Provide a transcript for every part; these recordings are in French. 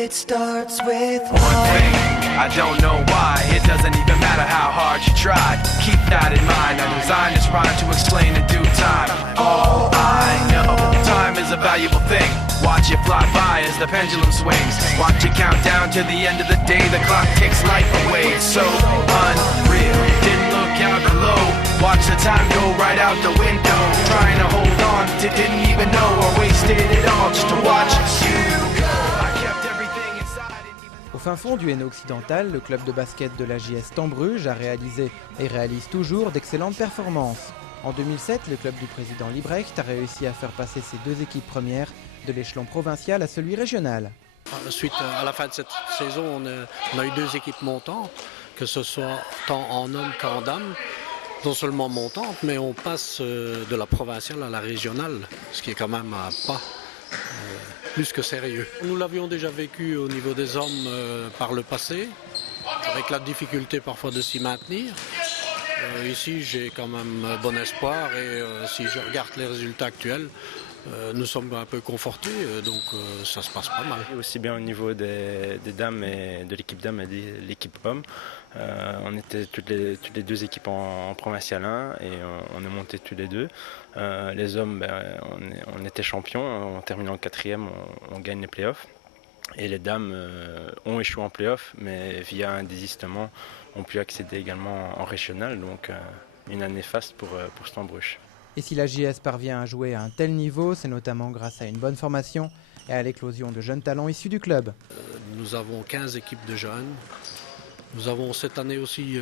It starts with one thing, I don't know why. It doesn't even matter how hard you try. Keep that in mind. I designed this rhyme to explain in due time. All I know, time is a valuable thing. Watch it fly by as the pendulum swings. Watch it count down to the end of the day. The clock takes life away. It's so unreal. Didn't look out below. Watch the time go right out the window. Trying to hold on, didn't even know or wasted it all just to watch you go. I kept everything inside. Au fin fond du Hainaut occidental, le club de basket de la JS Stambruge a réalisé et réalise toujours d'excellentes performances. En 2007, le club du président Liebrecht a réussi à faire passer ses deux équipes premières de l'échelon provincial à celui régional. Suite à la fin de cette saison, on a eu deux équipes montantes, que ce soit tant en hommes qu'en dames. Non seulement montantes, mais on passe de la provinciale à la régionale, ce qui est quand même un pas plus que sérieux. Nous l'avions déjà vécu au niveau des hommes par le passé, avec la difficulté parfois de s'y maintenir. Ici, j'ai quand même bon espoir et si je regarde les résultats actuels, nous sommes un peu confortés, donc ça se passe pas mal. Aussi bien au niveau des dames et de l'équipe dames et de l'équipe hommes. On était toutes les deux équipes en provincial 1 et on est monté tous les deux. Les hommes, on était champions, en terminant le 4e, on gagne les playoffs. Et les dames ont échoué en playoffs, mais via un désistement, ont pu accéder également en régional, donc une année faste pour Stambruge. Et si la JS parvient à jouer à un tel niveau, c'est notamment grâce à une bonne formation et à l'éclosion de jeunes talents issus du club. Nous avons 15 équipes de jeunes. Nous avons cette année aussi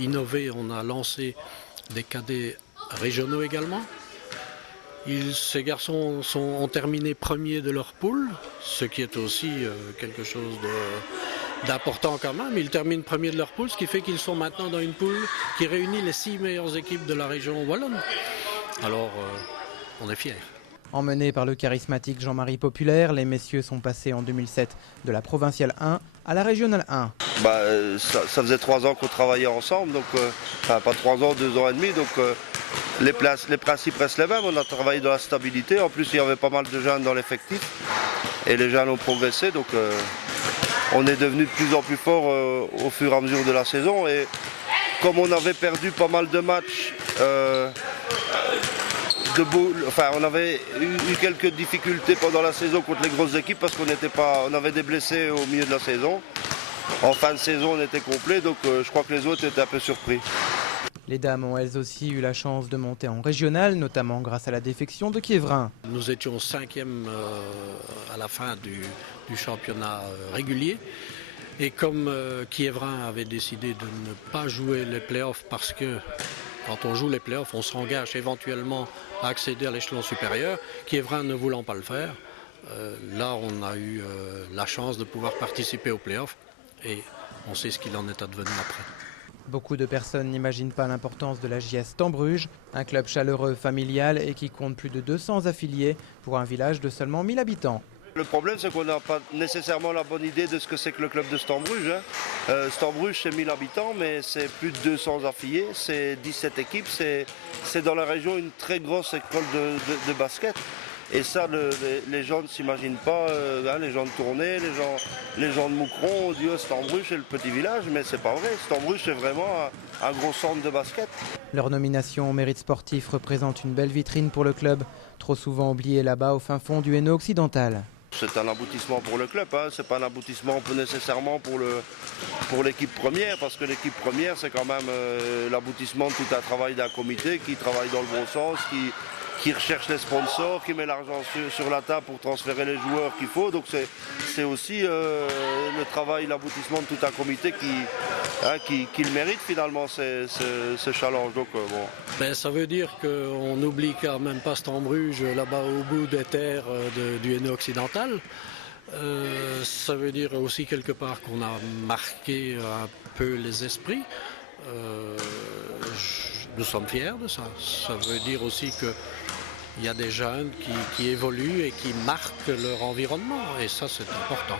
innové, on a lancé des cadets régionaux également. Ces garçons ont terminé premiers de leur poule, ce qui est aussi quelque chose d'important quand même. Ils terminent premiers de leur poule, ce qui fait qu'ils sont maintenant dans une poule qui réunit les 6 meilleures équipes de la région wallonne. Alors, on est fiers. Emmenés par le charismatique Jean-Marie Populaire, les messieurs sont passés en 2007 de la provinciale 1 à la régionale 1. Ça faisait 3 ans qu'on travaillait ensemble, donc pas 3 ans, 2 ans et demi, donc les principes restent les mêmes. On a travaillé dans la stabilité, en plus il y avait pas mal de jeunes dans l'effectif et les jeunes ont progressé, donc on est devenu de plus en plus fort au fur et à mesure de la saison. Et comme on avait perdu pas mal de matchs, on avait eu quelques difficultés pendant la saison contre les grosses équipes parce on avait des blessés au milieu de la saison. En fin de saison, on était complet, donc je crois que les autres étaient un peu surpris. Les dames ont elles aussi eu la chance de monter en régional, notamment grâce à la défection de Quiévrain. Nous étions 5e à la fin du championnat régulier. Et comme Quiévrain avait décidé de ne pas jouer les playoffs parce que quand on joue les playoffs, on s'engage éventuellement à accéder à l'échelon supérieur, Quiévrain ne voulant pas le faire, là on a eu la chance de pouvoir participer aux playoffs et on sait ce qu'il en est advenu après. Beaucoup de personnes n'imaginent pas l'importance de la JS Stambruge, un club chaleureux, familial et qui compte plus de 200 affiliés pour un village de seulement 1000 habitants. Le problème, c'est qu'on n'a pas nécessairement la bonne idée de ce que c'est que le club de Stambruge. Stambruge, c'est 1000 habitants, mais c'est plus de 200 affiliés, c'est 17 équipes, c'est dans la région une très grosse école de basket. Et ça, les gens ne s'imaginent pas, les gens de Tournai, les gens de Moucron, on dit Stambruge, c'est le petit village, mais c'est pas vrai. Stambruge, c'est vraiment un gros centre de basket. Leur nomination au mérite sportif représente une belle vitrine pour le club, trop souvent oublié là-bas au fin fond du Hainaut occidental. C'est un aboutissement pour le club, c'est pas un aboutissement nécessairement pour l'équipe première, parce que l'équipe première c'est quand même l'aboutissement de tout un travail d'un comité qui travaille dans le bon sens, qui recherche les sponsors, qui met l'argent sur la table pour transférer les joueurs qu'il faut. Donc c'est aussi le travail, l'aboutissement de tout un comité qui le mérite finalement ce challenge. Donc, ça veut dire qu'on n'oublie quand même pas Stambruge là-bas au bout des terres du Hainaut occidental. Ça veut dire aussi quelque part qu'on a marqué un peu les esprits. Nous sommes fiers de ça. Ça veut dire aussi qu'il y a des jeunes qui évoluent et qui marquent leur environnement. Et ça, c'est important.